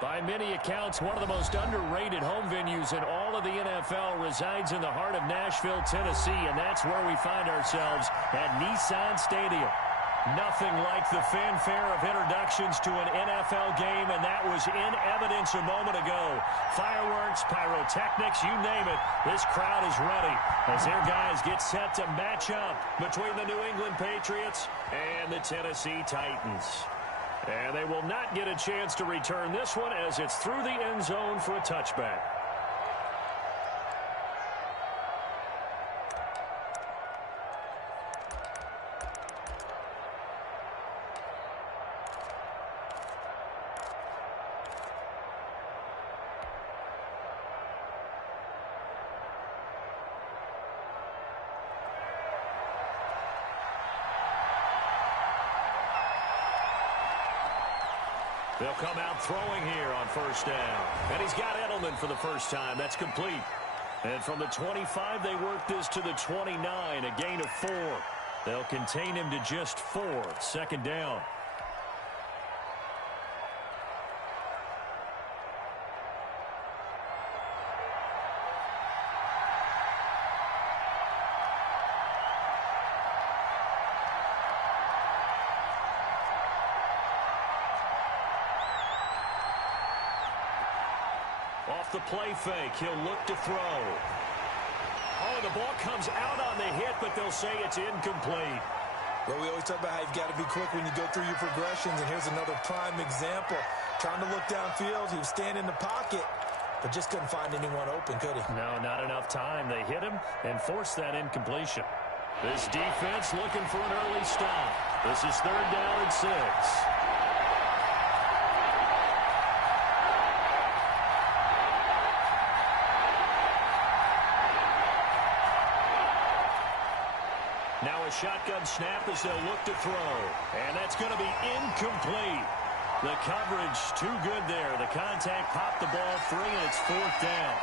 By many accounts, one of the most underrated home venues in all of the NFL resides in the heart of Nashville, Tennessee, and that's where we find ourselves at Nissan Stadium. Nothing like the fanfare of introductions to an NFL game, and that was in evidence a moment ago. Fireworks, pyrotechnics, you name it, this crowd is ready as their guys get set to match up between the New England Patriots and the Tennessee Titans. And they will not get a chance to return this one as it's through the end zone for a touchback. They'll come out throwing here on first down. And he's got Edelman for the first time. That's complete. And from the 25, they work this to the 29, a gain of 4. They'll contain him to just 4. Second down. Off the play fake, he'll look to throw. Oh, the ball comes out on the hit, but they'll say it's incomplete. Well, we always talk about how you've got to be quick when you go through your progressions, and here's another prime example. Trying to look downfield, he was standing in the pocket, but just couldn't find anyone open, could he? No, not enough time. They hit him and forced that incompletion. This defense looking for an early stop. This is third down and 6. Now a shotgun snap as they'll look to throw. And that's going to be incomplete. The coverage too good there. The contact popped the ball free, and it's fourth down.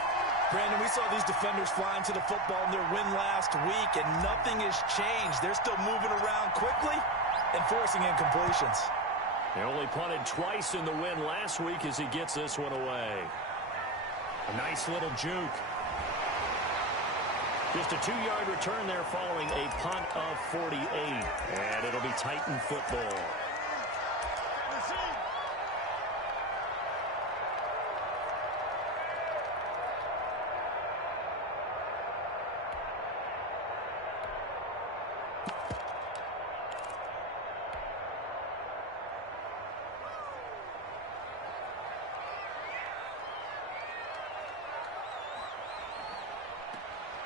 Brandon, we saw these defenders flying to the football in their win last week, and nothing has changed. They're still moving around quickly and forcing incompletions. They only punted twice in the win last week as he gets this one away. A nice little juke. Just a 2-yard return there following a punt of 48. And it'll be Titan football.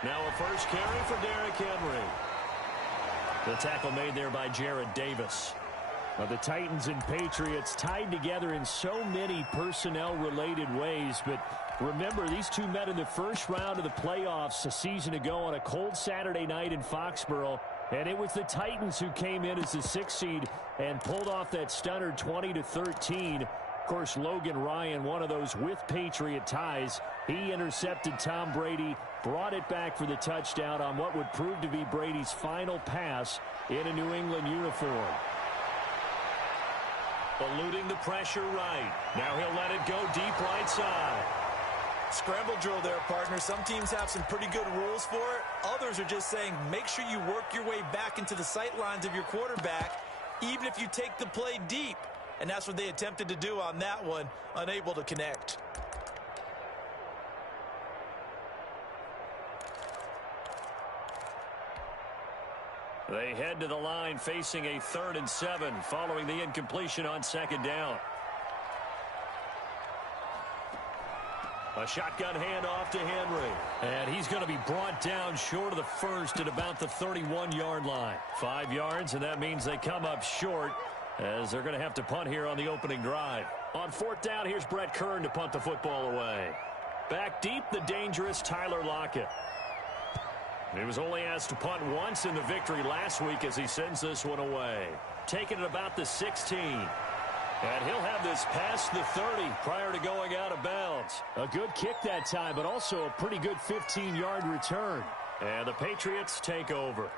Now a first carry for Derrick Henry. The tackle made there by Jared Davis. Well, the Titans and Patriots tied together in so many personnel-related ways, but remember, these two met in the first round of the playoffs a season ago on a cold Saturday night in Foxborough, and it was the Titans who came in as the 6th seed and pulled off that stunner 20-13. Of course, Logan Ryan, one of those with Patriot ties, he intercepted Tom Brady, brought it back for the touchdown on what would prove to be Brady's final pass in a New England uniform. Eluding the pressure right. Now he'll let it go deep right side. Scramble drill there, partner. Some teams have some pretty good rules for it. Others are just saying make sure you work your way back into the sight lines of your quarterback, even if you take the play deep. And that's what they attempted to do on that one, unable to connect. They head to the line facing a 3rd and 7 following the incompletion on second down. A shotgun handoff to Henry. And he's going to be brought down short of the first at about the 31-yard line. 5 yards, and that means they come up short as they're going to have to punt here on the opening drive. On 4th down, here's Brett Kern to punt the football away. Back deep, the dangerous Tyler Lockett. He was only asked to punt once in the victory last week as he sends this one away. Taking it about the 16. And he'll have this past the 30 prior to going out of bounds. A good kick that time, but also a pretty good 15-yard return. And the Patriots take over.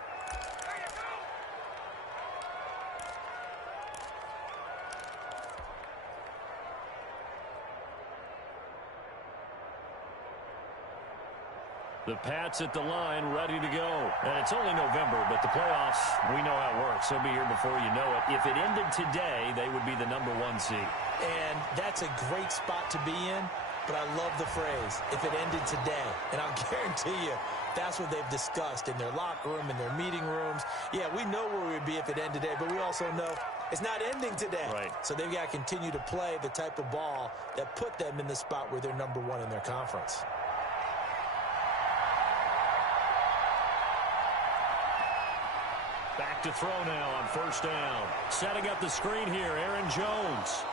The Pats at the line, ready to go. And it's only November, but the playoffs, we know how it works. They'll be here before you know it. If it ended today, they would be the #1 seed. And that's a great spot to be in, but I love the phrase, if it ended today. And I'll guarantee you, that's what they've discussed in their locker room, in their meeting rooms. Yeah, we know where we would be if it ended today, but we also know it's not ending today. Right. So they've got to continue to play the type of ball that put them in the spot where they're #1 in their conference. Back to throw now on first down. Setting up the screen here, Aaron Jones.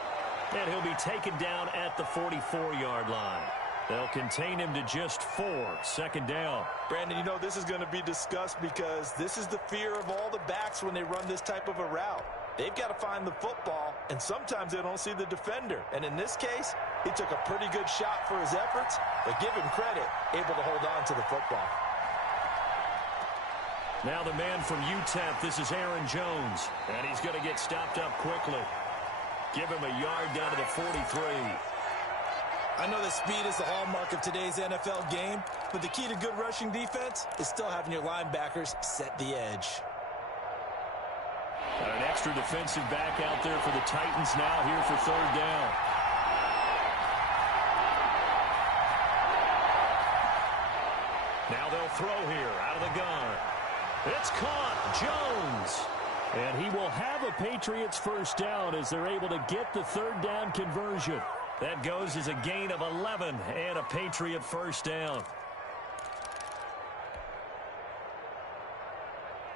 And he'll be taken down at the 44-yard line. They'll contain him to just 4. Second down. Brandon, you know this is going to be discussed because this is the fear of all the backs when they run this type of a route. They've got to find the football, and sometimes they don't see the defender. And in this case, he took a pretty good shot for his efforts, but give him credit, able to hold on to the football. Now the man from UTEP, this is Aaron Jones. And he's going to get stopped up quickly. Give him a yard down to the 43. I know that speed is the hallmark of today's NFL game, but the key to good rushing defense is still having your linebackers set the edge. Got an extra defensive back out there for the Titans now here for third down. Now they'll throw here out of the gun. It's caught. Jones. And he will have a Patriots first down as they're able to get the third down conversion. That goes as a gain of 11 and a Patriot first down.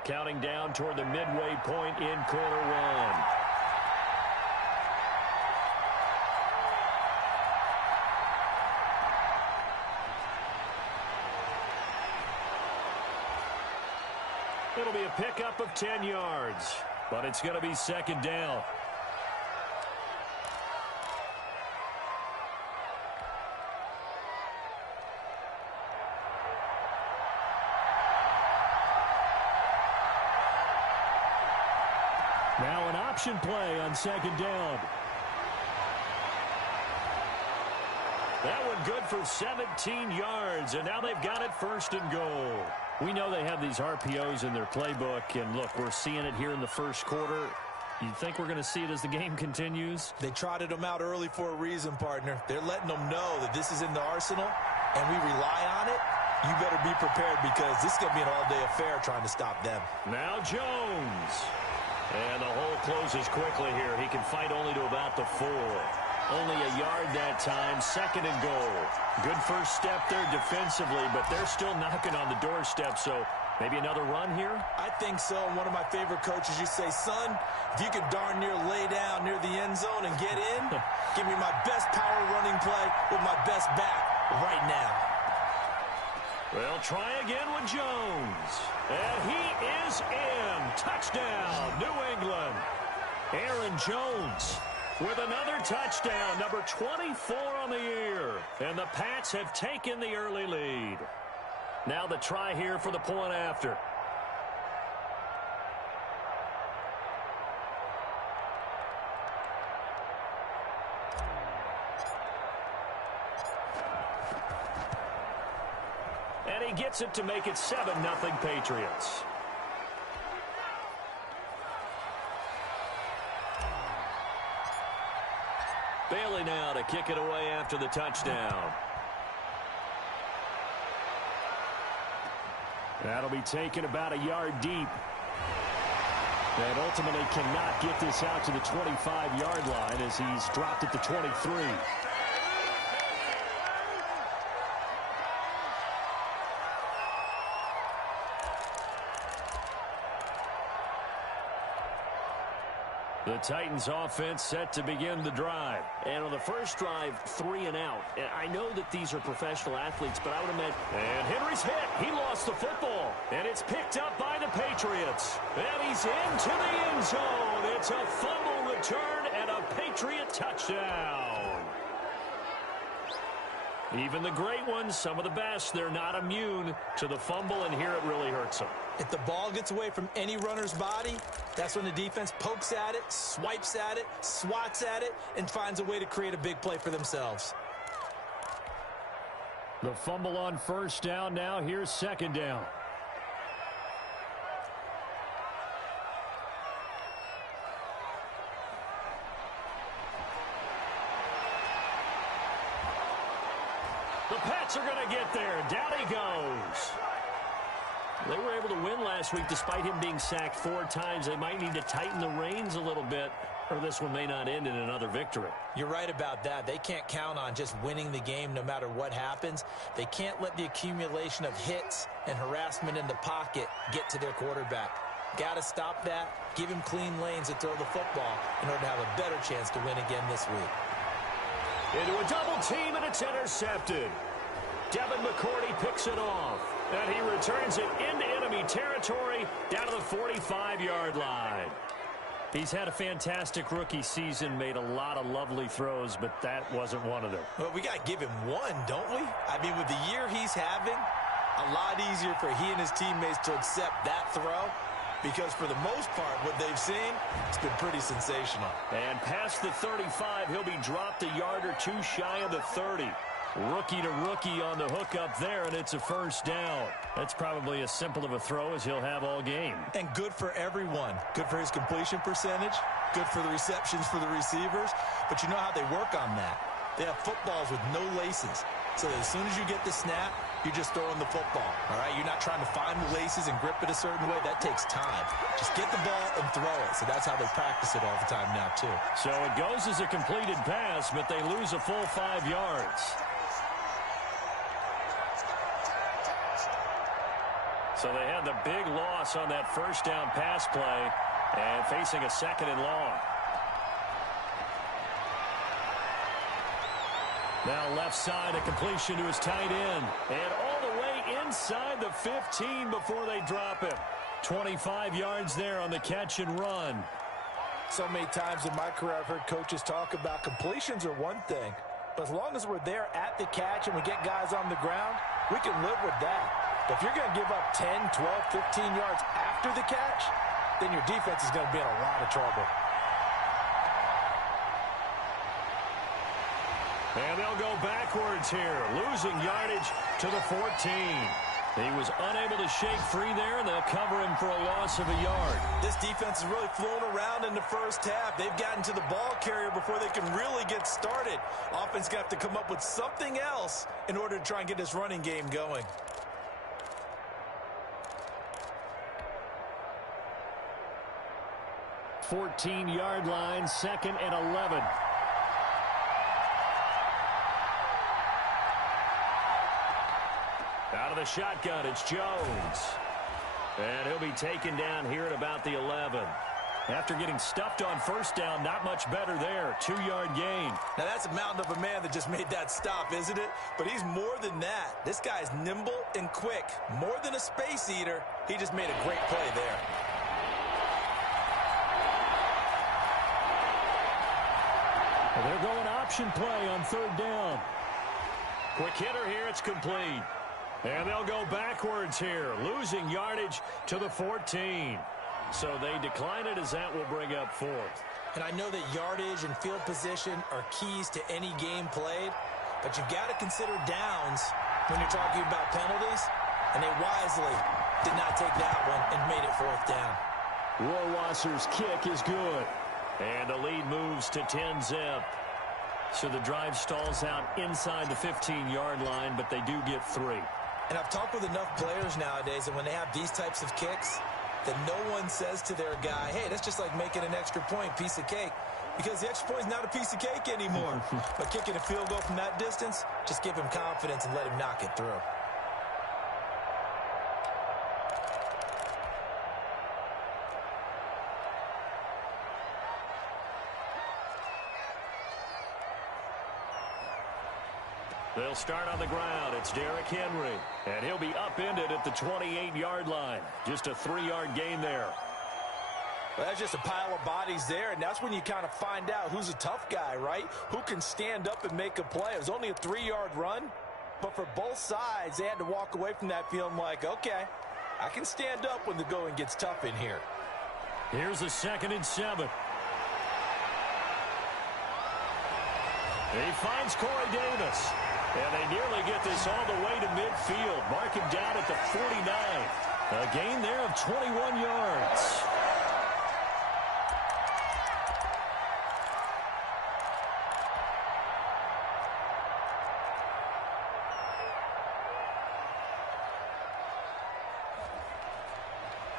Counting down toward the midway point in quarter one. It'll be a pickup of 10 yards, but it's going to be second down. Now an option play on second down. That one good for 17 yards, and now they've got it first and goal. We know they have these RPOs in their playbook, and look, we're seeing it here in the first quarter. You think we're going to see it as the game continues? They trotted them out early for a reason, partner. They're letting them know that this is in the arsenal, and we rely on it. You better be prepared because this is going to be an all-day affair trying to stop them. Now Jones. And the hole closes quickly here. He can fight only to about the 4. Only a yard that time, second and goal. Good first step there defensively, but they're still knocking on the doorstep, so maybe another run here? I think so. One of my favorite coaches, you say, son, if you could darn near lay down near the end zone and get in, give me my best power running play with my best back right now. Well, try again with Jones. And he is in. Touchdown, New England. Aaron Jones with another touchdown, number 24 on the year. And the Pats have taken the early lead. Now the try here for the point after. And he gets it to make it 7-0 Patriots. Bailey now to kick it away after the touchdown. That'll be taken about a yard deep. And ultimately cannot get this out to the 25-yard line as he's dropped at the 23. The Titans offense set to begin the drive. And on the first drive, 3 and out. And I know that these are professional athletes, but I would imagine... And Henry's hit. He lost the football. And it's picked up by the Patriots. And he's into the end zone. It's a fumble return and a Patriot touchdown. Even the great ones, some of the best, they're not immune to the fumble, and here it really hurts them. If the ball gets away from any runner's body, that's when the defense pokes at it, swipes at it, swats at it, and finds a way to create a big play for themselves. The fumble on first down now. Here's second down. The Pats are going to get there. Down he goes. They were able to win last week despite him being sacked 4 times. They might need to tighten the reins a little bit, or this one may not end in another victory. You're right about that. They can't count on just winning the game no matter what happens. They can't let the accumulation of hits and harassment in the pocket get to their quarterback. Got to stop that, give him clean lanes to throw the football in order to have a better chance to win again this week. Into a double team, and it's intercepted. Devin McCourty picks it off, and he returns it into enemy territory down to the 45-yard line. He's had a fantastic rookie season, made a lot of lovely throws, but that wasn't one of them. Well, we got to give him one, don't we? I mean, with the year he's having, a lot easier for he and his teammates to accept that throw, because for the most part, what they've seen, it's been pretty sensational. And past the 35, he'll be dropped a yard or two shy of the 30. Rookie to rookie on the hook up there, and it's a first down. That's probably as simple of a throw as he'll have all game. And good for everyone. Good for his completion percentage. Good for the receptions for the receivers. But you know how they work on that. They have footballs with no laces. So that as soon as you get the snap, you're just throwing the football. All right? You're not trying to find the laces and grip it a certain way. That takes time. Just get the ball and throw it. So that's how they practice it all the time now, too. So it goes as a completed pass, but they lose a full 5 yards. So they had the big loss on that first down pass play and facing a second and long. Now left side, a completion to his tight end. And all the way inside the 15 before they drop him. 25 yards there on the catch and run. So many times in my career I've heard coaches talk about completions are one thing. But as long as we're there at the catch and we get guys on the ground, we can live with that. But if you're going to give up 10, 12, 15 yards after the catch, then your defense is going to be in a lot of trouble. And they'll go backwards here, losing yardage to the 14. He was unable to shake free there, and they'll cover him for a loss of a yard. This defense is really flown around in the first half. They've gotten to the ball carrier before they can really get started. Offense got to come up with something else in order to try and get this running game going. Fourteen-yard line, second and 11. Out of the shotgun, it's Jones. And he'll be taken down here at about the 11. After getting stuffed on first down, not much better there. 2-yard gain. Now that's a mountain of a man that just made that stop, isn't it? But he's more than that. This guy's nimble and quick. More than a space eater. He just made a great play there. Well, they're going option play on third down. Quick hitter here, it's complete. And they'll go backwards here, losing yardage to the 14. So they decline it as that will bring up fourth. And I know that yardage and field position are keys to any game played, but you've got to consider downs when you're talking about penalties, and they wisely did not take that one and made it fourth down. Rohrwasser's kick is good. And the lead moves to 10-zip. So the drive stalls out inside the 15-yard line, but they do get 3. And I've talked with enough players nowadays, and when they have these types of kicks, that no one says to their guy, hey, that's just like making an extra point, piece of cake. Because the extra point is not a piece of cake anymore. But kicking a field goal from that distance, just give him confidence and let him knock it through. They'll start on the ground. It's Derrick Henry. And he'll be upended at the 28-yard line. Just a 3-yard gain there. Well, that's just a pile of bodies there, and that's when you kind of find out who's a tough guy, right? Who can stand up and make a play. It was only a 3-yard run, but for both sides, they had to walk away from that feeling like, okay, I can stand up when the going gets tough in here. Here's a 2nd and 7. He finds Corey Davis. And they nearly get this all the way to midfield. Mark him down at the 49. A gain there of 21 yards.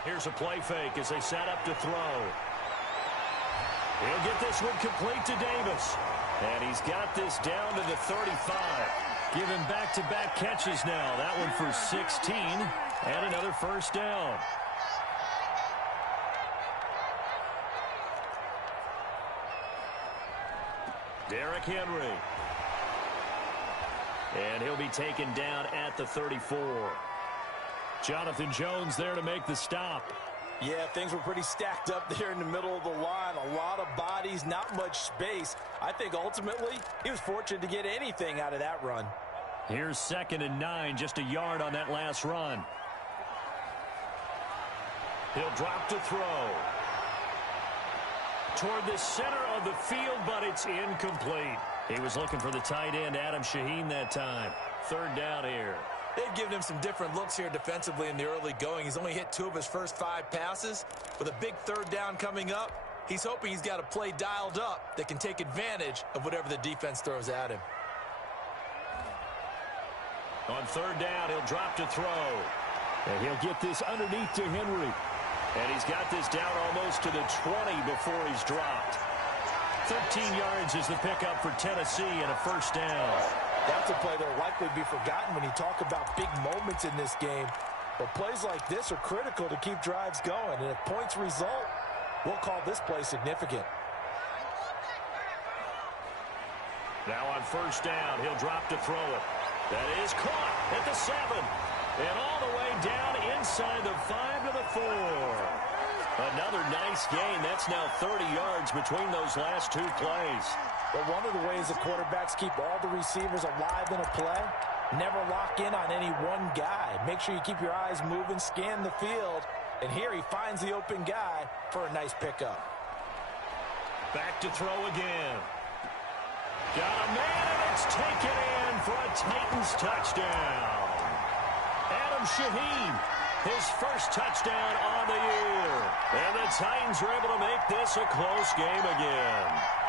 Here's a play fake as they set up to throw. He'll get this one complete to Davis. And he's got this down to the 35. Giving back-to-back catches now. That one for 16 and another first down. Derrick Henry. And he'll be taken down at the 34. Jonathan Jones there to make the stop. Yeah, things were pretty stacked up there in the middle of the line. A lot of bodies, not much space. I think ultimately he was fortunate to get anything out of that run. Here's 2nd and 9, just a yard on that last run. He'll drop to throw. Toward the center of the field, but it's incomplete. He was looking for the tight end, Adam Shaheen, that time. 3rd down here. They've given him some different looks here defensively in the early going. He's only hit 2 of his first 5 passes. With a big 3rd down coming up, he's hoping he's got a play dialed up that can take advantage of whatever the defense throws at him. On 3rd down, he'll drop to throw. And he'll get this underneath to Henry. And he's got this down almost to the 20 before he's dropped. 13 yards is the pickup for Tennessee and a first down. That's a play that will likely be forgotten when you talk about big moments in this game. But plays like this are critical to keep drives going. And if points result, we'll call this play significant. Now on 1st down, he'll drop to throw it. That is caught at the 7. And all the way down inside the 5 to the 4. Another nice gain. That's now 30 yards between those last 2 plays. But one of the ways the quarterbacks keep all the receivers alive in a play, never lock in on any one guy. Make sure you keep your eyes moving, scan the field, and here he finds the open guy for a nice pickup. Back to throw again. Got a man, and it's taken in for a Titans touchdown. Adam Shaheen, his first touchdown on the year. And the Titans were able to make this a close game again.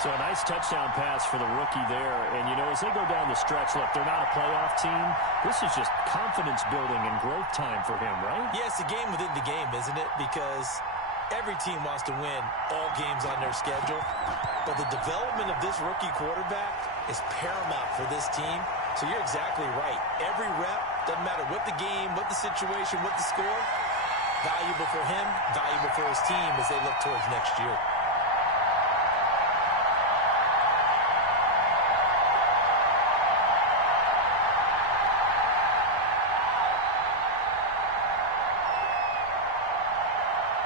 So a nice touchdown pass for the rookie there. And, you know, as they go down the stretch, look, they're not a playoff team. This is just confidence building and growth time for him, right? Yeah, it's a game within the game, isn't it? Because every team wants to win all games on their schedule. But the development of this rookie quarterback is paramount for this team. So you're exactly right. Every rep, doesn't matter what the game, what the situation, what the score, valuable for him, valuable for his team as they look towards next year.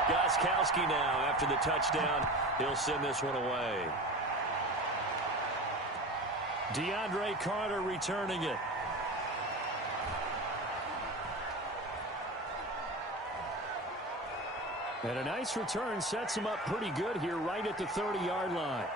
Gostkowski now, after the touchdown, he'll send this one away. DeAndre Carter returning it. And a nice return sets him up pretty good here right at the 30-yard line.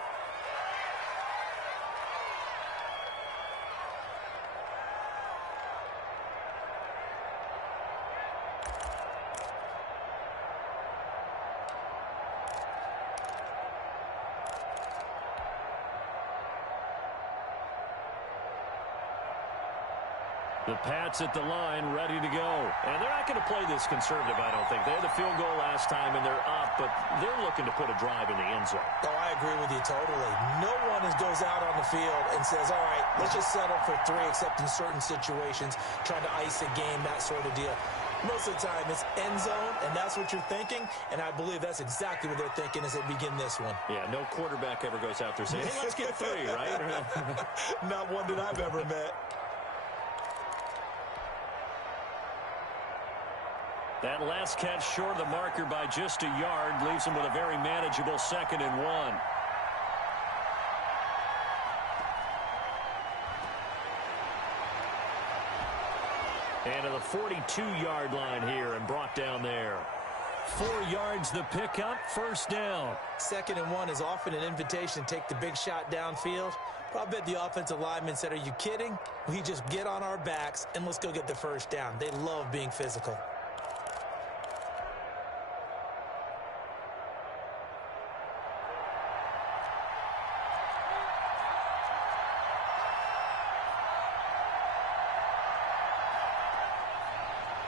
The Pats at the line, ready to go. And they're not going to play this conservative, I don't think. They had the field goal last time, and they're up, but they're looking to put a drive in the end zone. Oh, I agree with you totally. No one goes out on the field and says, all right, let's just settle for 3, except in certain situations, trying to ice a game, that sort of deal. Most of the time, it's end zone, and that's what you're thinking, and I believe that's exactly what they're thinking as they begin this one. Yeah, no quarterback ever goes out there saying, hey, let's get 3, right? Not one that I've ever met. That last catch short of the marker by just a yard leaves him with a very manageable 2nd and 1. And to the 42-yard line here and brought down there. 4 yards the pickup, first down. 2nd and 1 is often an invitation to take the big shot downfield. Probably bet the offensive lineman said, are you kidding? We just get on our backs and let's go get the first down. They love being physical.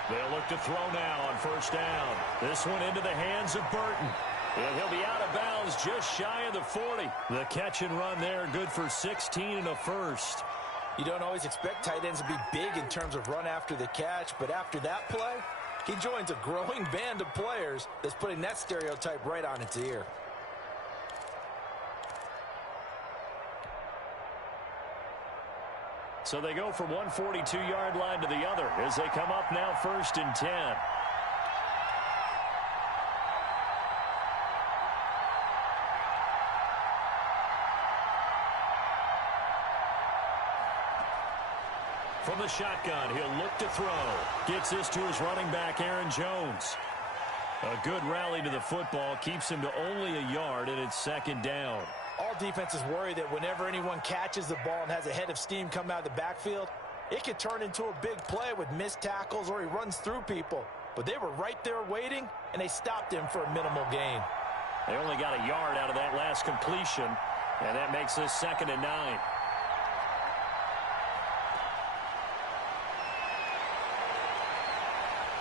They'll look to throw now on first down. This one into the hands of Burton. And he'll be out of bounds just shy of the 40. The catch and run there, good for 16 and a first. You don't always expect tight ends to be big in terms of run after the catch, but after that play, he joins a growing band of players that's putting that stereotype right on its ear. So they go from one 42-yard line to the other as they come up now 1st and 10. From the shotgun, he'll look to throw. Gets this to his running back, Aaron Jones. A good rally to the football keeps him to only a yard, and it's 2nd down. All defenses worry that whenever anyone catches the ball and has a head of steam come out of the backfield, it could turn into a big play with missed tackles or he runs through people. But they were right there waiting, and they stopped him for a minimal gain. They only got a yard out of that last completion, and that makes this 2nd and 9.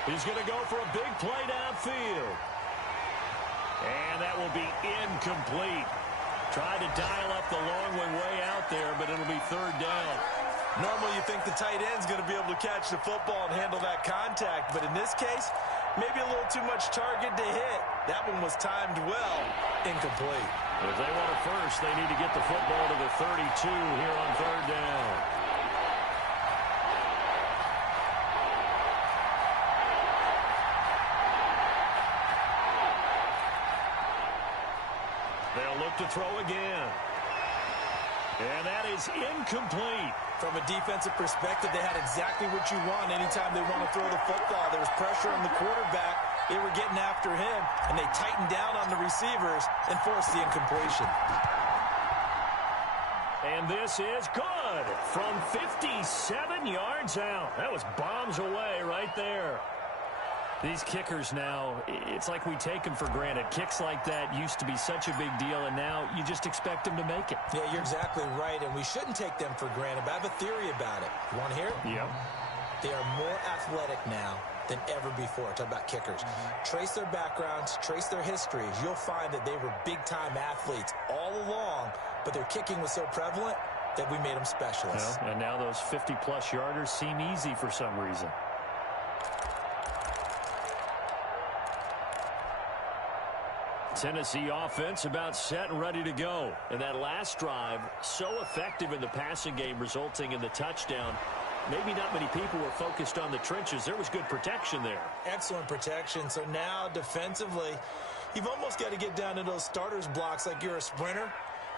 He's going to go for a big play downfield. And that will be incomplete. Tried to dial up the long way out there, but it'll be 3rd down. Normally you think the tight end's going to be able to catch the football and handle that contact, but in this case, maybe a little too much target to hit. That one was timed well. Incomplete. If they want a first, they need to get the football to the 32 here on 3rd down. They'll look to throw again. And that is incomplete. From a defensive perspective, they had exactly what you want anytime they want to throw the football. There was pressure on the quarterback. They were getting after him, and they tightened down on the receivers and forced the incompletion. And this is good from 57 yards out. That was bombs away right there. These kickers now, it's like we take them for granted. Kicks like that used to be such a big deal, and now you just expect them to make it. Yeah, you're exactly right, and we shouldn't take them for granted, but I have a theory about it. You want to hear it? Yep. They are more athletic now than ever before. Talk about kickers. Trace their backgrounds, trace their histories. You'll find that they were big-time athletes all along, but their kicking was so prevalent that we made them specialists. Well, and now those 50-plus yarders seem easy for some reason. Tennessee offense about set and ready to go. And that last drive, so effective in the passing game, resulting in the touchdown. Maybe not many people were focused on the trenches. There was good protection there. Excellent protection. So now defensively, you've almost got to get down to those starters blocks like you're a sprinter.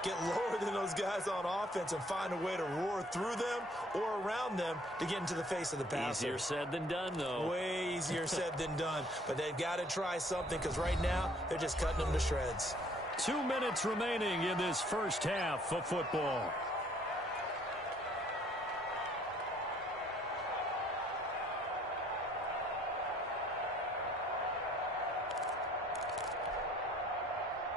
Get lower than those guys on offense and find a way to roar through them or around them to get into the face of the passer. Easier said than done, though. Way easier said than done. But they've got to try something because right now they're just cutting them to shreds. 2 minutes remaining in this first half of football.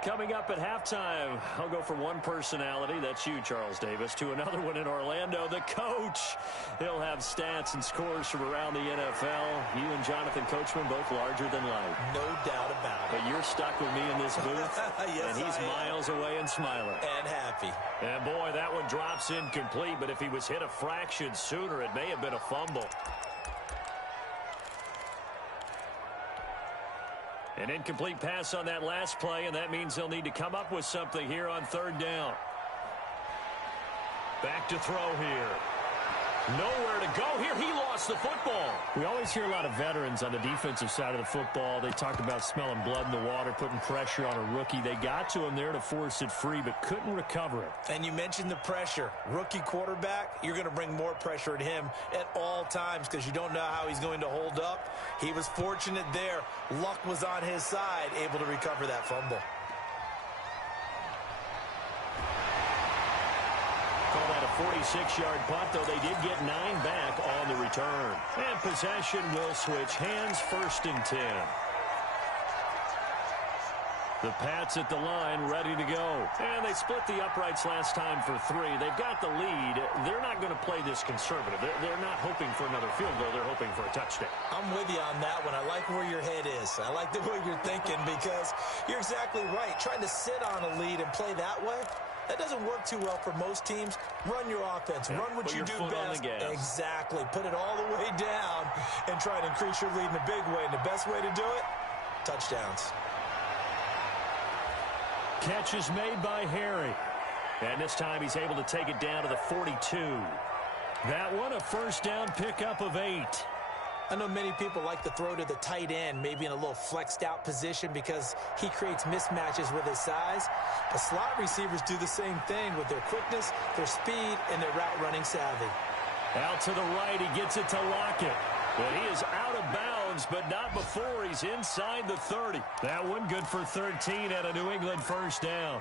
Coming up at halftime, I'll go from one personality, that's you, Charles Davis, to another one in Orlando, the coach. He'll have stats and scores from around the NFL. You and Jonathan Coachman both larger than life. No doubt about it. But you're stuck with me in this booth, yes, and he's miles away and smiling. And happy. And boy, that one drops incomplete, but if he was hit a fraction sooner, it may have been a fumble. An incomplete pass on that last play, and that means they'll need to come up with something here on 3rd down. Back to throw here. Nowhere to go here. He lost the football. We always hear a lot of veterans on the defensive side of the football. They talk about smelling blood in the water, putting pressure on a rookie. They got to him there to force it free, but couldn't recover it. And you mentioned the pressure. Rookie quarterback, you're going to bring more pressure at him at all times because you don't know how he's going to hold up. He was fortunate there. Luck was on his side, able to recover that fumble. 46-yard punt, though they did get 9 back on the return. And possession will switch hands, 1st and 10. The Pats at the line, ready to go. And they split the uprights last time for 3. They've got the lead. They're not going to play this conservative. They're not hoping for another field goal. They're hoping for a touchdown. I'm with you on that one. I like where your head is. I like the way you're thinking because you're exactly right. Trying to sit on a lead and play that way, that doesn't work too well for most teams. Run your offense. Run what you do best. Exactly. Put it all the way down and try to increase your lead in a big way. And the best way to do it, touchdowns. Catch is made by Harry. And this time he's able to take it down to the 42. That one, a 1st down pickup of 8. I know many people like to throw to the tight end, maybe in a little flexed out position because he creates mismatches with his size. But slot receivers do the same thing with their quickness, their speed, and their route running savvy. Out to the right, he gets it to Lockett. But he is out of bounds, but not before he's inside the 30. That one good for 13 at a New England 1st down.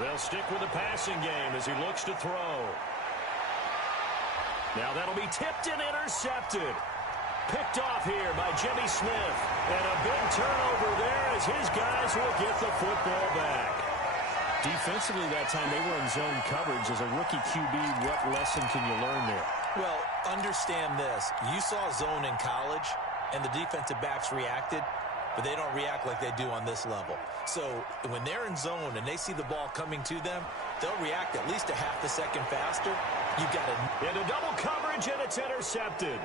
They'll stick with the passing game as he looks to throw. Now that'll be tipped and intercepted. Picked off here by Jimmy Smith. And a big turnover there as his guys will get the football back. Defensively that time they were in zone coverage. As a rookie QB, what lesson can you learn there? Well, understand this. You saw zone in college, and the defensive backs reacted, but they don't react like they do on this level. So when they're in zone and they see the ball coming to them, they'll react at least a half a second faster. You've got to... Into double coverage, and it's intercepted.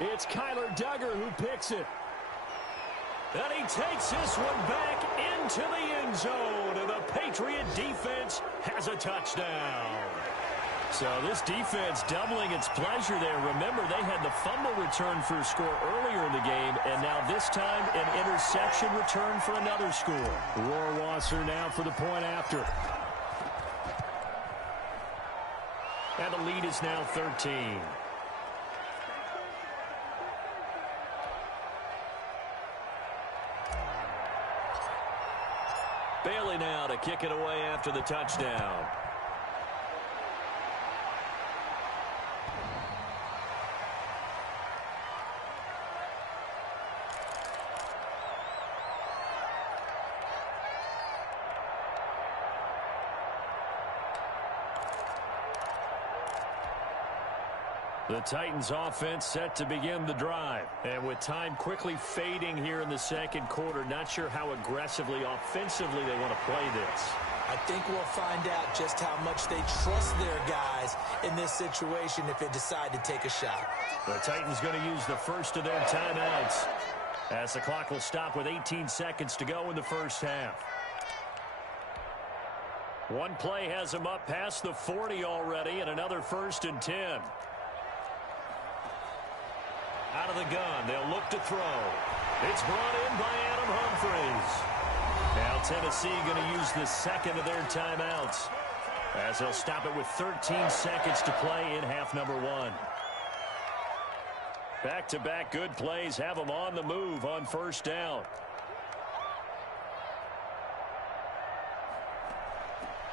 It's Kyler Duggar who picks it. And he takes this one back into the end zone, and the Patriot defense has a touchdown. So this defense doubling its pleasure there. Remember, they had the fumble return for a score earlier in the game, and now this time an interception return for another score. Rohrwasser now for the point after. And the lead is now 13. Bailey now to kick it away after the touchdown. The Titans offense set to begin the drive. And with time quickly fading here in the second quarter, not sure how aggressively, offensively they want to play this. I think we'll find out just how much they trust their guys in this situation if they decide to take a shot. The Titans going to use the first of their timeouts as the clock will stop with 18 seconds to go in the first half. One play has them up past the 40 already, and another 1st and 10. Out of the gun, they'll look to throw. It's brought in by Adam Humphries. Now Tennessee going to use the second of their timeouts as they'll stop it with 13 seconds to play in half number 1. Back-to-back good plays have them on the move on 1st down.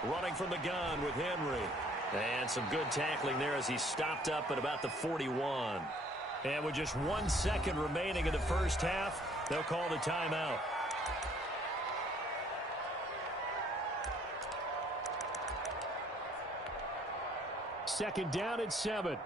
Running from the gun with Henry. And some good tackling there as he stopped up at about the 41. And with just 1 second remaining in the first half, they'll call the timeout. Second down at 7.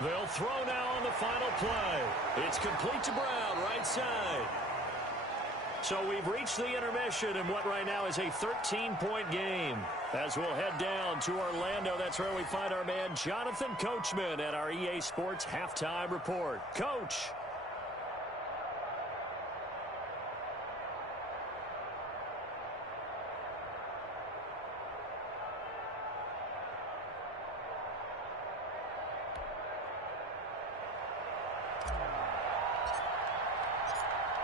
They'll throw now on the final play. It's complete to Brown, right side. So we've reached the intermission in what right now is a 13-point game. As we'll head down to Orlando, that's where we find our man Jonathan Coachman at our EA Sports Halftime Report. Coach.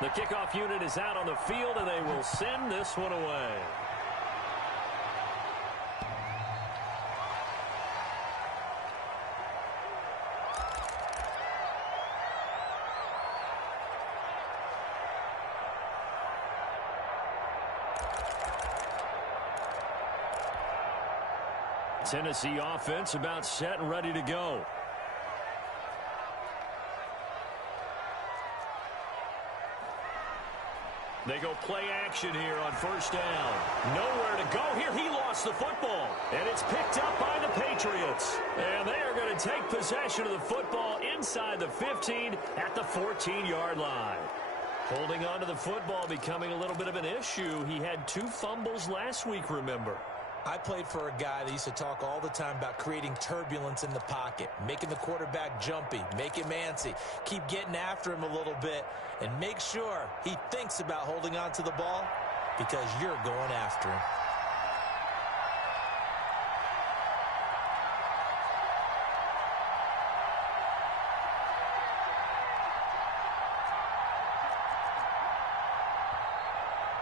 The kickoff unit is out on the field, and they will send this one away. Tennessee offense about set and ready to go. They go play action here on first down. Nowhere to go here. He lost the football. And it's picked up by the Patriots. And they are going to take possession of the football inside the 15 at the 14-yard line. Holding on to the football becoming a little bit of an issue. He had 2 fumbles last week, remember. I played for a guy that used to talk all the time about creating turbulence in the pocket, making the quarterback jumpy, make him antsy, keep getting after him a little bit, and make sure he thinks about holding on to the ball because you're going after him.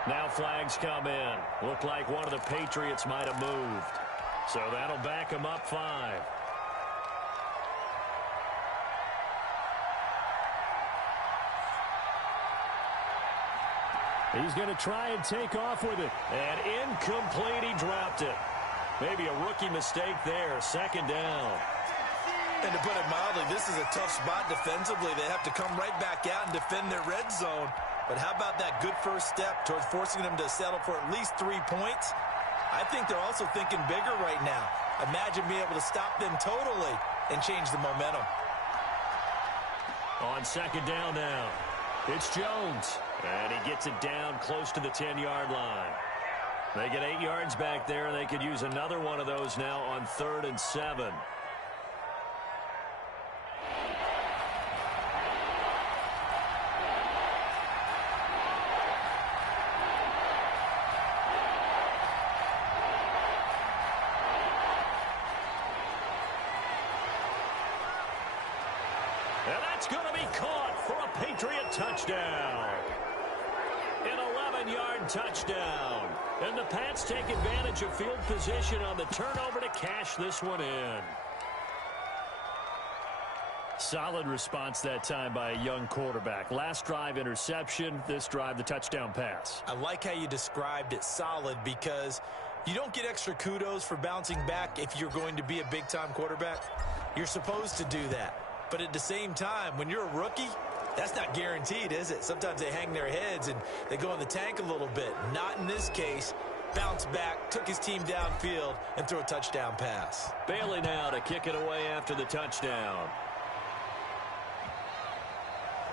Now flags come in. Looked like one of the Patriots might have moved. So that'll back them up 5. He's going to try and take off with it. And incomplete, he dropped it. Maybe a rookie mistake there. Second down. And to put it mildly, this is a tough spot defensively. They have to come right back out and defend their red zone. But how about that good first step towards forcing them to settle for at least 3 points? I think they're also thinking bigger right now. Imagine being able to stop them totally and change the momentum. On second down now, it's Jones. And he gets it down close to the 10-yard line. They get 8 yards back there, and they could use another one of those now on 3rd and 7. And that's going to be caught for a Patriot touchdown. An 11-yard touchdown. And the Pats take advantage of field position on the turnover to cash this one in. Solid response that time by a young quarterback. Last drive interception, this drive the touchdown pass. I like how you described it solid because you don't get extra kudos for bouncing back if you're going to be a big-time quarterback. You're supposed to do that. But at the same time, when you're a rookie, that's not guaranteed, is it? Sometimes they hang their heads and they go in the tank a little bit. Not in this case. Bounced back, took his team downfield, and threw a touchdown pass. Bailey now to kick it away after the touchdown.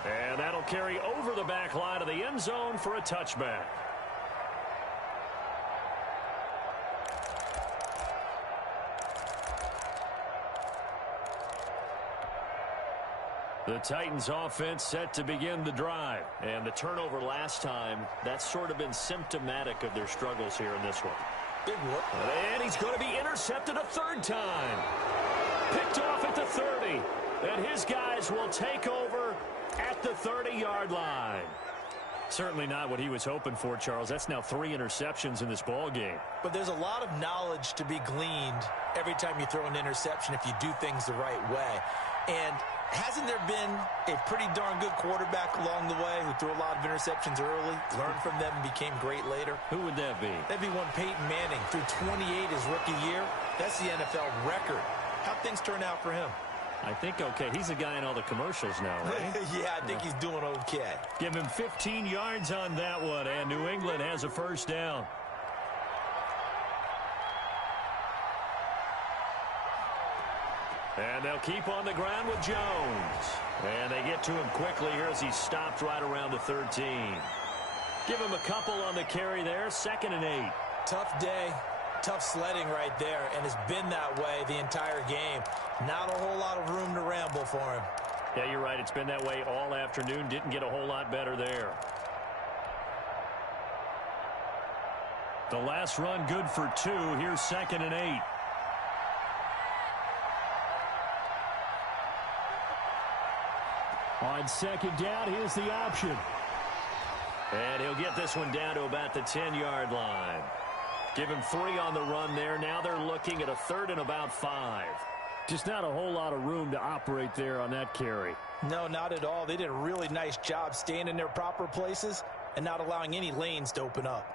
And that'll carry over the back line of the end zone for a touchback. The Titans offense set to begin the drive. And the turnover last time, that's sort of been symptomatic of their struggles here in this one. Big work. And he's going to be intercepted a 3rd time. Picked off at the 30. And his guys will take over at the 30-yard line. Certainly not what he was hoping for, Charles. That's now 3 interceptions in this ball game. But there's a lot of knowledge to be gleaned every time you throw an interception if you do things the right way. And hasn't there been a pretty darn good quarterback along the way who threw a lot of interceptions early, learned from them, and became great later? Who would that be? That'd be one Peyton Manning. Threw 28 his rookie year. That's the NFL record. How'd things turn out for him? I think okay. He's a guy in all the commercials now, right? Yeah, I think he's doing okay. Give him 15 yards on that one, and New England has a first down. And they'll keep on the ground with Jones. And they get to him quickly here as he stopped right around the 13. Give him a couple on the carry there. 2nd and 8. Tough day, tough sledding right there, and it's been that way the entire game. Not a whole lot of room to ramble for him. Yeah, you're right. It's been that way all afternoon. Didn't get a whole lot better there. The last run good for 2. Here's 2nd and 8. On 2nd down, here's the option. And he'll get this one down to about the 10-yard line. Give him 3 on the run there. Now they're looking at a 3rd and about 5. Just not a whole lot of room to operate there on that carry. No, not at all. They did a really nice job staying in their proper places and not allowing any lanes to open up.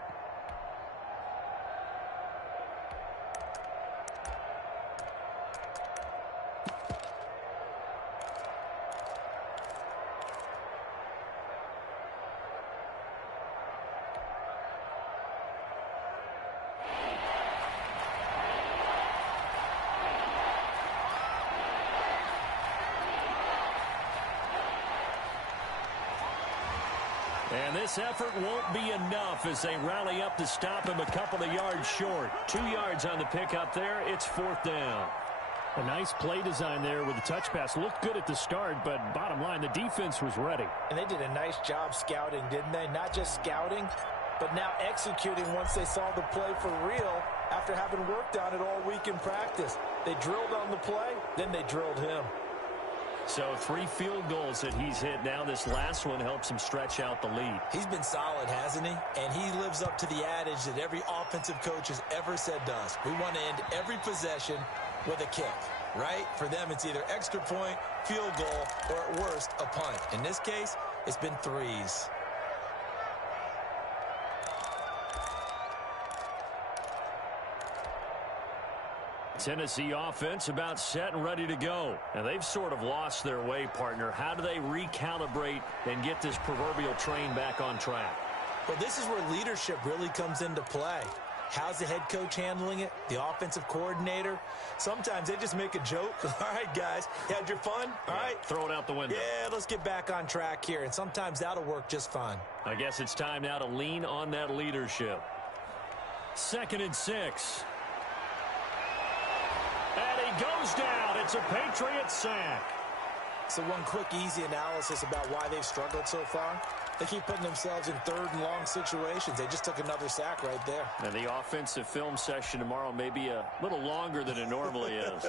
And this effort won't be enough as they rally up to stop him a couple of yards short. 2 yards on the pickup there. It's 4th down. A nice play design there with the touch pass. Looked good at the start, but bottom line, the defense was ready. And they did a nice job scouting, didn't they? Not just scouting, but now executing once they saw the play for real after having worked on it all week in practice. They drilled on the play, then they drilled him. So 3 field goals that he's hit now. This last one helps him stretch out the lead. He's been solid, hasn't he? And he lives up to the adage that every offensive coach has ever said to us. We want to end every possession with a kick, right? For them, it's either extra point, field goal, or at worst, a punt. In this case, it's been 3s. Tennessee offense about set and ready to go. And they've sort of lost their way, partner. How do they recalibrate and get this proverbial train back on track? Well, this is where leadership really comes into play. How's the head coach handling it? The offensive coordinator? Sometimes they just make a joke. All right, guys, you had your fun? All right. Throw it out the window. Yeah, let's get back on track here. And sometimes that'll work just fine. I guess it's time now to lean on that leadership. 2nd and 6. And he goes down. It's a Patriot sack. So one quick, easy analysis about why they've struggled so far. They keep putting themselves in 3rd and long situations. They just took another sack right there. And the offensive film session tomorrow may be a little longer than it normally is.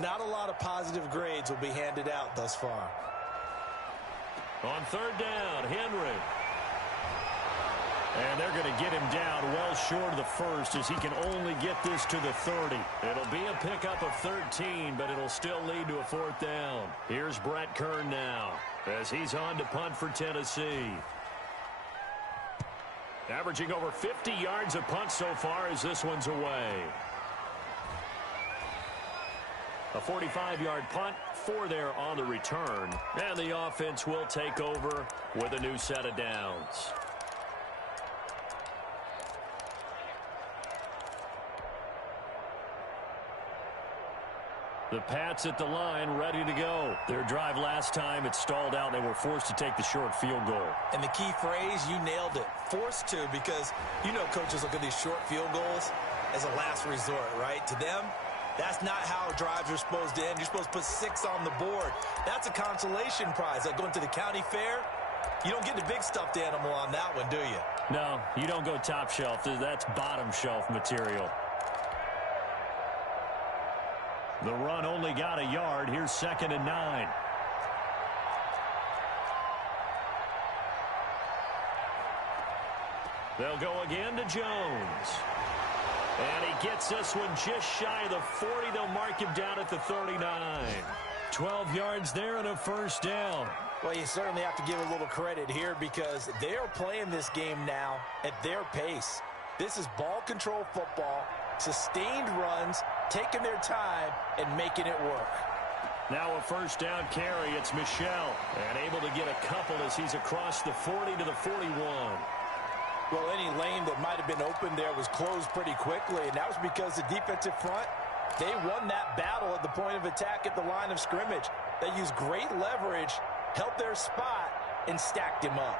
Not a lot of positive grades will be handed out thus far. On 3rd down, Henry. And they're going to get him down well short of the 1st as he can only get this to the 30. It'll be a pickup of 13, but it'll still lead to a 4th down. Here's Brett Kern now as he's on to punt for Tennessee. Averaging over 50 yards a punt so far as this one's away. A 45-yard punt, 4 there on the return. And the offense will take over with a new set of downs. The Pats at the line, ready to go. Their drive last time, it stalled out. They were forced to take the short field goal. And the key phrase, you nailed it. Forced to, because you know coaches look at these short field goals as a last resort, right? To them, that's not how drives are supposed to end. You're supposed to put 6 on the board. That's a consolation prize. Like going to the county fair, you don't get the big stuffed animal on that one, do you? No, you don't go top shelf. That's bottom shelf material. The run only got a yard. Here's 2nd and 9. They'll go again to Jones. And he gets this one just shy of the 40. They'll mark him down at the 39. 12 yards there and a 1st down. Well, you certainly have to give a little credit here because they're playing this game now at their pace. This is ball control football, sustained runs, taking their time, and making it work. Now a 1st down carry. It's Michel. And able to get a couple as he's across the 40 to the 41. Well, any lane that might have been open there was closed pretty quickly, and that was because the defensive front, they won that battle at the point of attack at the line of scrimmage. They used great leverage, held their spot, and stacked him up.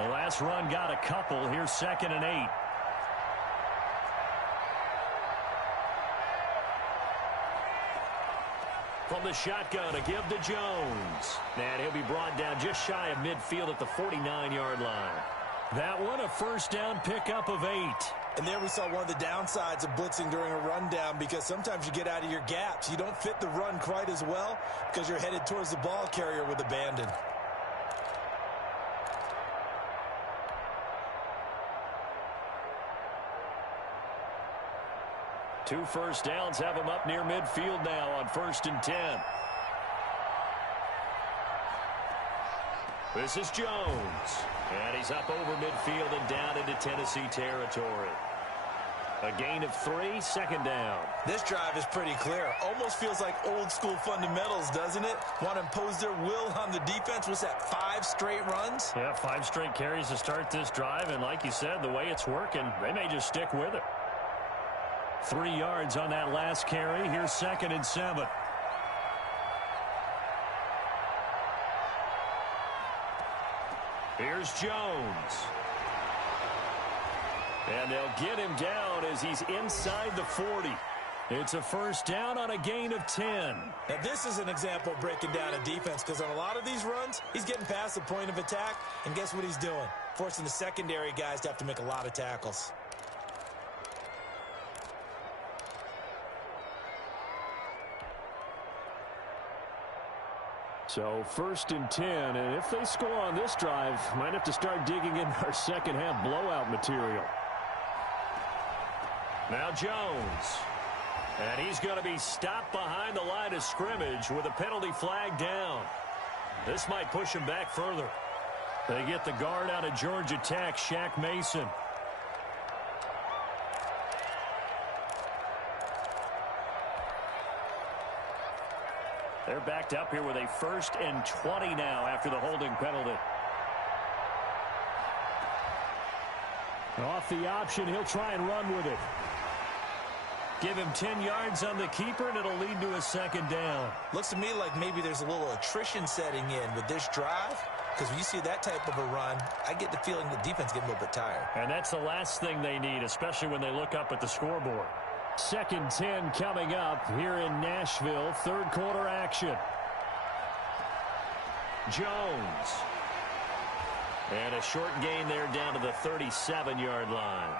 The last run got a couple. Here's 2nd and 8. From the shotgun, a give to Jones. And he'll be brought down just shy of midfield at the 49-yard line. That one, a first down pickup of 8. And there we saw one of the downsides of blitzing during a rundown, because sometimes you get out of your gaps. You don't fit the run quite as well because you're headed towards the ball carrier with abandon. Two first downs have him up near midfield now on 1st and 10. This is Jones. And he's up over midfield and down into Tennessee territory. A gain of 3, 2nd down. This drive is pretty clear. Almost feels like old school fundamentals, doesn't it? Want to impose their will on the defense. Was that 5 straight runs? Yeah, 5 straight carries to start this drive. And like you said, the way it's working, they may just stick with it. 3 yards on that last carry. Here's 2nd and 7. Here's Jones. And they'll get him down as he's inside the 40. It's a first down on a gain of 10. Now this is an example of breaking down a defense, because on a lot of these runs, he's getting past the point of attack, and guess what he's doing? Forcing the secondary guys to have to make a lot of tackles. So 1st and 10, and if they score on this drive, might have to start digging in our second half blowout material. Now Jones. And he's going to be stopped behind the line of scrimmage with a penalty flag down. This might push him back further. They get the guard out of Georgia Tech, Shaq Mason. They're backed up here with a 1st and 20 now after the holding penalty. Off the option, he'll try and run with it. Give him 10 yards on the keeper, and it'll lead to a 2nd down. Looks to me like maybe there's a little attrition setting in with this drive, because when you see that type of a run, I get the feeling the defense getting a little bit tired. And that's the last thing they need, especially when they look up at the scoreboard. 2nd 10 coming up here in Nashville. 3rd quarter action. Jones. And a short gain there down to the 37-yard line.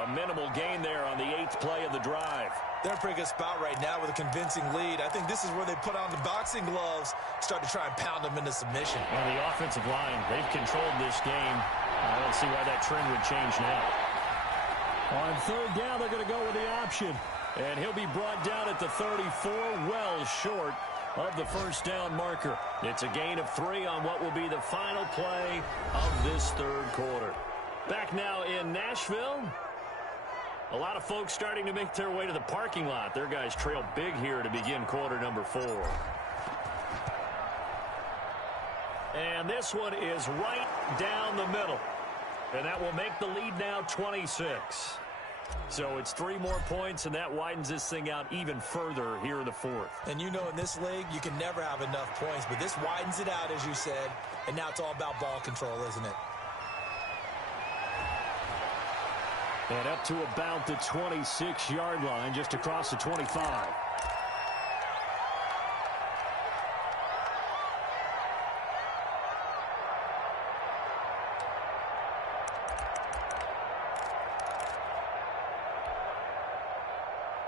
A minimal gain there on the 8th play of the drive. They're in a pretty good spot right now with a convincing lead. I think this is where they put on the boxing gloves, start to try and pound them into submission. And the offensive line, they've controlled this game. I don't see why that trend would change now. On 3rd down, they're going to go with the option. And he'll be brought down at the 34, well short of the first down marker. It's a gain of 3 on what will be the final play of this 3rd quarter. Back now in Nashville. A lot of folks starting to make their way to the parking lot. Their guys trail big here to begin quarter number 4. And this one is right down the middle. And that will make the lead now 26. So it's 3 more points, and that widens this thing out even further here in the 4th. And you know in this league, you can never have enough points, but this widens it out, as you said, and now it's all about ball control, isn't it? And up to about the 26-yard line, just across the 25.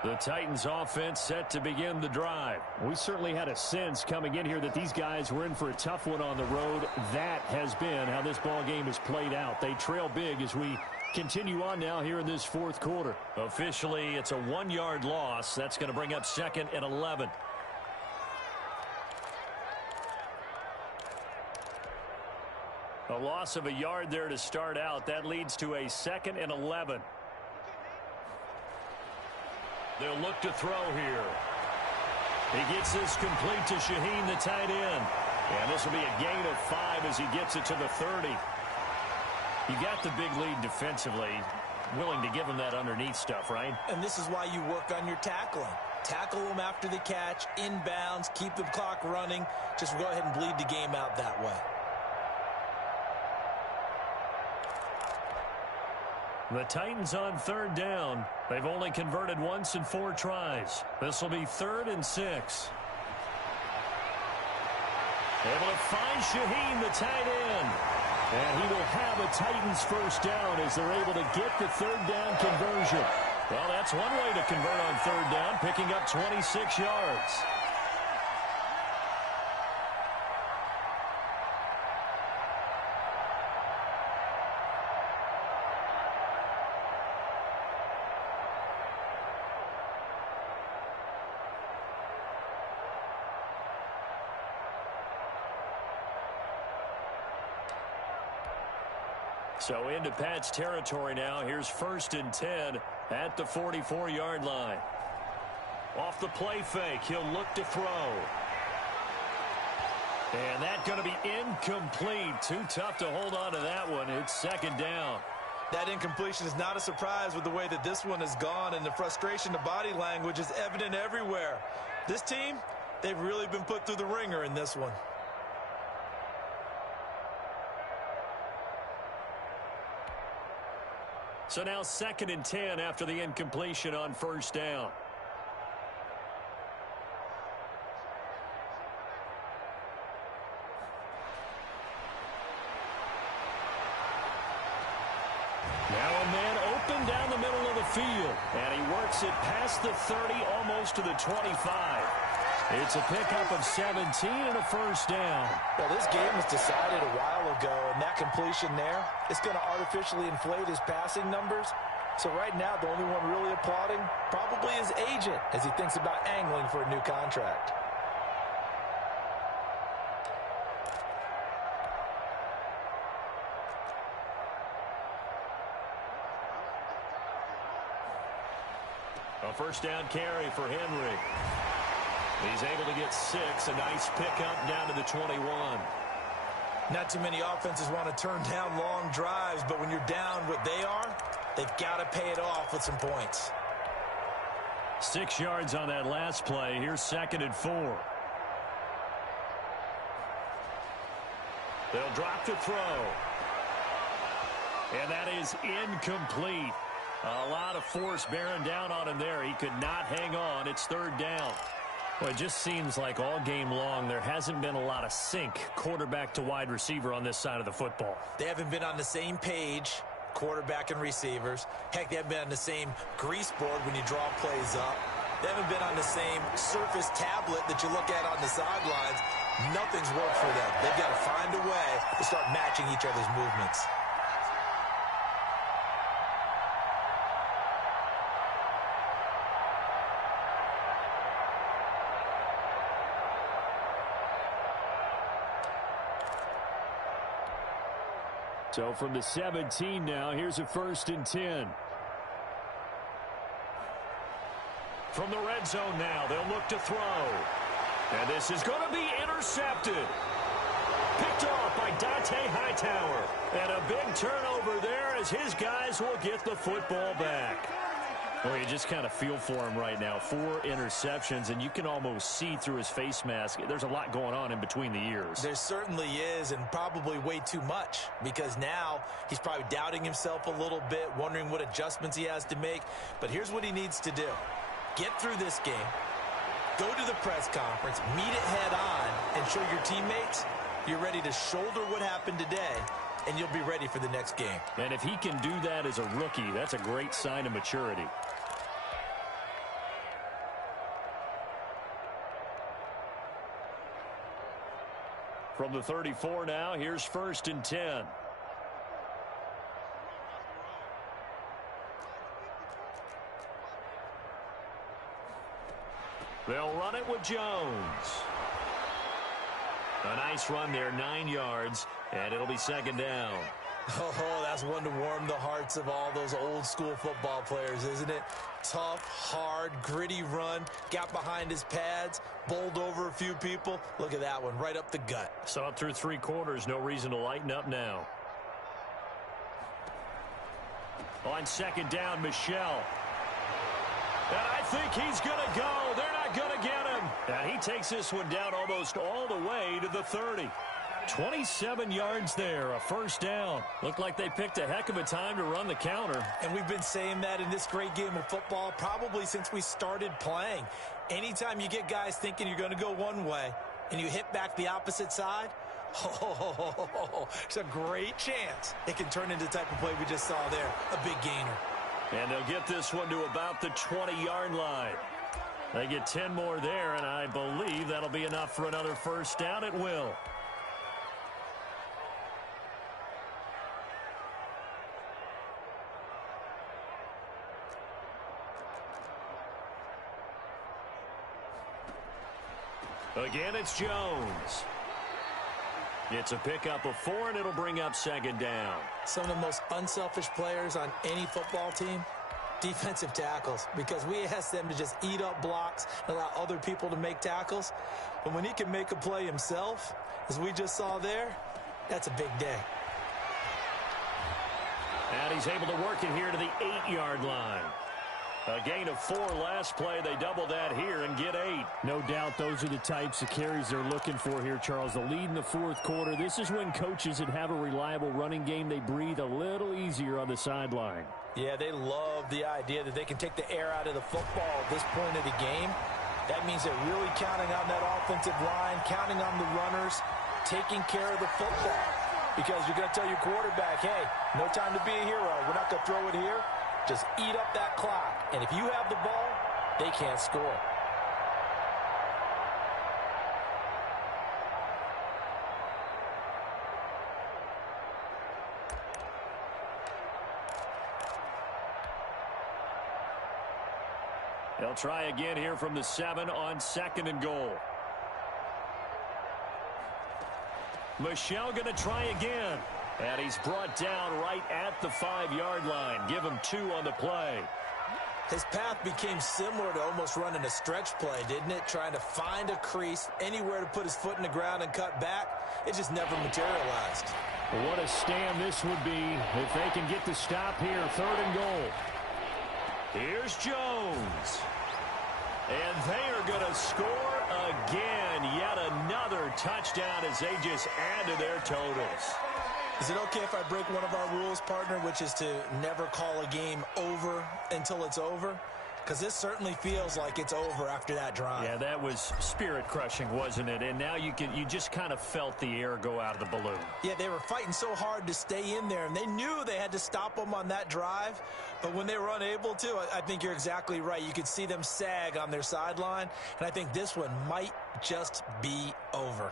The Titans offense set to begin the drive. We certainly had a sense coming in here that these guys were in for a tough one on the road. That has been how this ball game has played out. They trail big as we continue on now here in this 4th quarter. Officially, it's a 1-yard loss. That's going to bring up 2nd and 11. A loss of a yard there to start out. That leads to a 2nd and 11. They'll look to throw here. He gets this complete to Shaheen, the tight end. And this will be a gain of 5 as he gets it to the 30. You got the big lead defensively. Willing to give him that underneath stuff, right? And this is why you work on your tackling. Tackle them after the catch, inbounds, keep the clock running. Just go ahead and bleed the game out that way. The Titans on third down. They've only converted once in 4 tries. This will be 3rd and 6. Able to find Shaheen, the tight end. And he will have a Titans first down as they're able to get the 3rd down conversion. Well, that's one way to convert on 3rd down, picking up 26 yards. So into Pats territory now. Here's 1st and 10 at the 44-yard line. Off the play fake, he'll look to throw. And that's going to be incomplete. Too tough to hold on to that one. It's 2nd down. That incompletion is not a surprise with the way that this one has gone, and the frustration, the body language is evident everywhere. This team, they've really been put through the ringer in this one. So now 2nd and 10 after the incompletion on 1st down. Now a man open down the middle of the field. And he works it past the 30, almost to the 25. It's a pickup of 17 and a first down. Well, this game was decided a while ago, and that completion there, it's going to artificially inflate his passing numbers. So right now, the only one really applauding probably his agent as he thinks about angling for a new contract. A first down carry for Henry. He's able to get 6. A nice pickup down to the 21. Not too many offenses want to turn down long drives, but when you're down what they are, they've got to pay it off with some points. 6 yards on that last play. Here's 2nd and 4. They'll drop to throw. And that is incomplete. A lot of force bearing down on him there. He could not hang on. It's 3rd down. Well, it just seems like all game long there hasn't been a lot of sync quarterback to wide receiver on this side of the football. They haven't been on the same page, quarterback and receivers. Heck, they haven't been on the same grease board when you draw plays up. They haven't been on the same surface tablet that you look at on the sidelines. Nothing's worked for them. They've got to find a way to start matching each other's movements. So from the 17 now, here's a 1st and 10. From the red zone now, they'll look to throw. And this is going to be intercepted. Picked off by Dante Hightower. And a big turnover there as his guys will get the football back. Well, you just kind of feel for him right now. 4 interceptions, and you can almost see through his face mask. There's a lot going on in between the ears. There certainly is, and probably way too much, because now he's probably doubting himself a little bit, wondering what adjustments he has to make. But here's what he needs to do. Get through this game, go to the press conference, meet it head on, and show your teammates you're ready to shoulder what happened today, and you'll be ready for the next game. And if he can do that as a rookie, that's a great sign of maturity. From the 34 now, here's 1st and 10. They'll run it with Jones. A nice run there, 9 yards, and it'll be 2nd down. Oh, that's one to warm the hearts of all those old school football players, isn't it? Tough, hard, gritty run, got behind his pads, bowled over a few people. Look at that one, right up the gut. Saw it through 3 quarters, no reason to lighten up now. On 2nd down, Michelle. And I think he's going to go. They're not going to get him. And he takes this one down almost all the way to the 30. 27 yards there, a first down. Looked like they picked a heck of a time to run the counter. And we've been saying that in this great game of football probably since we started playing. Anytime you get guys thinking you're going to go one way and you hit back the opposite side, it's a great chance it can turn into the type of play we just saw there, a big gainer. And they'll get this one to about the 20-yard line. They get 10 more there, and I believe that'll be enough for another first down. It will. Again, it's Jones. It's a pickup of 4, and it'll bring up second down. Some of the most unselfish players on any football team, defensive tackles, because we ask them to just eat up blocks and allow other people to make tackles. But when he can make a play himself, as we just saw there, that's a big day. And he's able to work it here to the 8-yard line. A gain of 4 last play. They double that here and get 8. No doubt those are the types of carries they're looking for here, Charles. The lead in the fourth quarter. This is when coaches that have a reliable running game, they breathe a little easier on the sideline. Yeah, they love the idea that they can take the air out of the football at this point of the game. That means they're really counting on that offensive line, counting on the runners, taking care of the football. Because you're going to tell your quarterback, hey, no time to be a hero. We're not going to throw it here. Just eat up that clock. And if you have the ball, they can't score. They'll try again here from the 7 on 2nd and goal. Michel going to try again. And he's brought down right at the 5-yard line. Give him 2 on the play. His path became similar to almost running a stretch play, didn't it? Trying to find a crease, anywhere to put his foot in the ground and cut back. It just never materialized. What a stand this would be if they can get the stop here. 3rd and goal. Here's Jones. And they are going to score again. Yet another touchdown as they just add to their totals. Is it okay if I break one of our rules, partner, which is to never call a game over until it's over? Because this certainly feels like it's over after that drive. Yeah, that was spirit-crushing, wasn't it? And now you just kind of felt the air go out of the balloon. Yeah, they were fighting so hard to stay in there, and they knew they had to stop them on that drive. But when they were unable to, I think you're exactly right. You could see them sag on their sideline, and I think this one might just be over.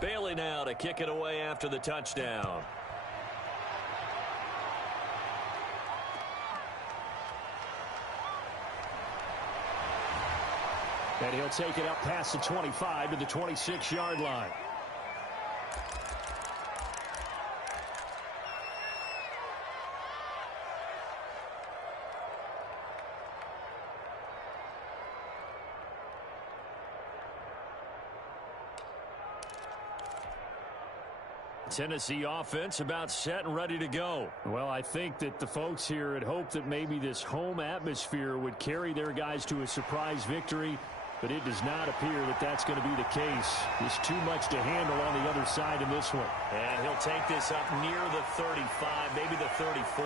Bailey now to kick it away after the touchdown. And he'll take it up past the 25 to the 26-yard line. Tennessee offense about set and ready to go. Well, I think that the folks here had hoped that maybe this home atmosphere would carry their guys to a surprise victory, but it does not appear that that's going to be the case. There's too much to handle on the other side in this one. And he'll take this up near the 35, maybe the 34.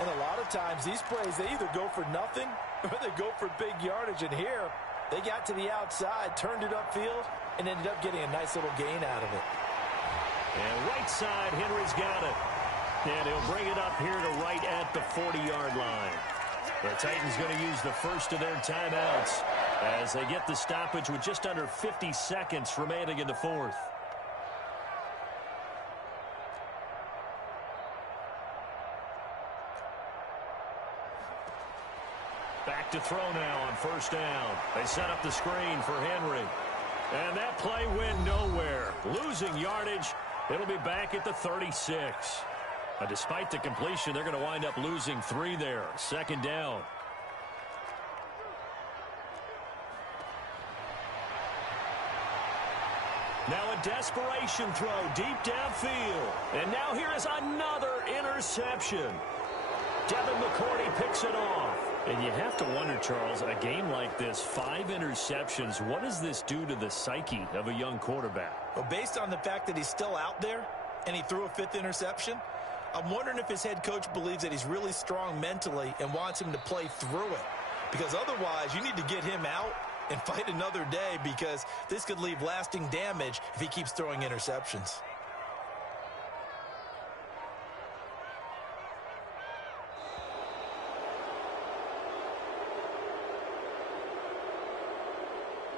And a lot of times these plays, they either go for nothing or they go for big yardage. And here, they got to the outside, turned it upfield, and ended up getting a nice little gain out of it. And right side, Henry's got it. And he'll bring it up here to right at the 40-yard line. The Titans going to use the first of their timeouts as they get the stoppage with just under 50 seconds remaining in the fourth. Back to throw now on first down. They set up the screen for Henry. And that play went nowhere. Losing yardage. It'll be back at the 36. But despite the completion, they're going to wind up losing 3 there. Second down. Now a desperation throw deep downfield. And now here is another interception. Devin McCourty picks it off. And you have to wonder, Charles, a game like this, 5 interceptions, what does this do to the psyche of a young quarterback? Well, based on the fact that he's still out there and he threw a 5th interception, I'm wondering if his head coach believes that he's really strong mentally and wants him to play through it. Because otherwise, you need to get him out and fight another day, because this could leave lasting damage if he keeps throwing interceptions.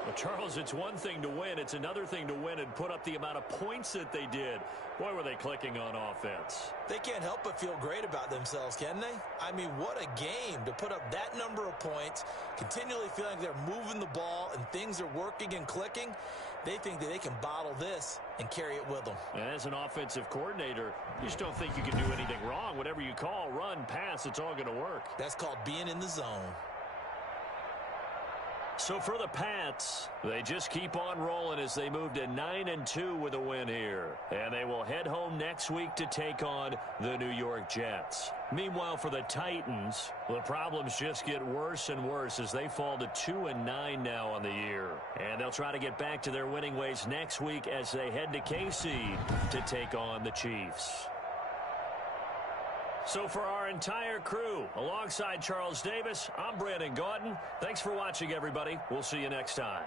Well, Charles, it's one thing to win. It's another thing to win and put up the amount of points that they did. Boy, were they clicking on offense. They can't help but feel great about themselves, can they? I mean, what a game to put up that number of points, continually feeling like they're moving the ball and things are working and clicking. They think that they can bottle this and carry it with them. And as an offensive coordinator, you just don't think you can do anything wrong. Whatever you call, run, pass, it's all going to work. That's called being in the zone. So for the Pats, they just keep on rolling as they move to 9-2 with a win here. And they will head home next week to take on the New York Jets. Meanwhile, for the Titans, the problems just get worse and worse as they fall to 2-9 now on the year. And they'll try to get back to their winning ways next week as they head to KC to take on the Chiefs. So for our entire crew, alongside Charles Davis, I'm Brandon Gaudin. Thanks for watching, everybody. We'll see you next time.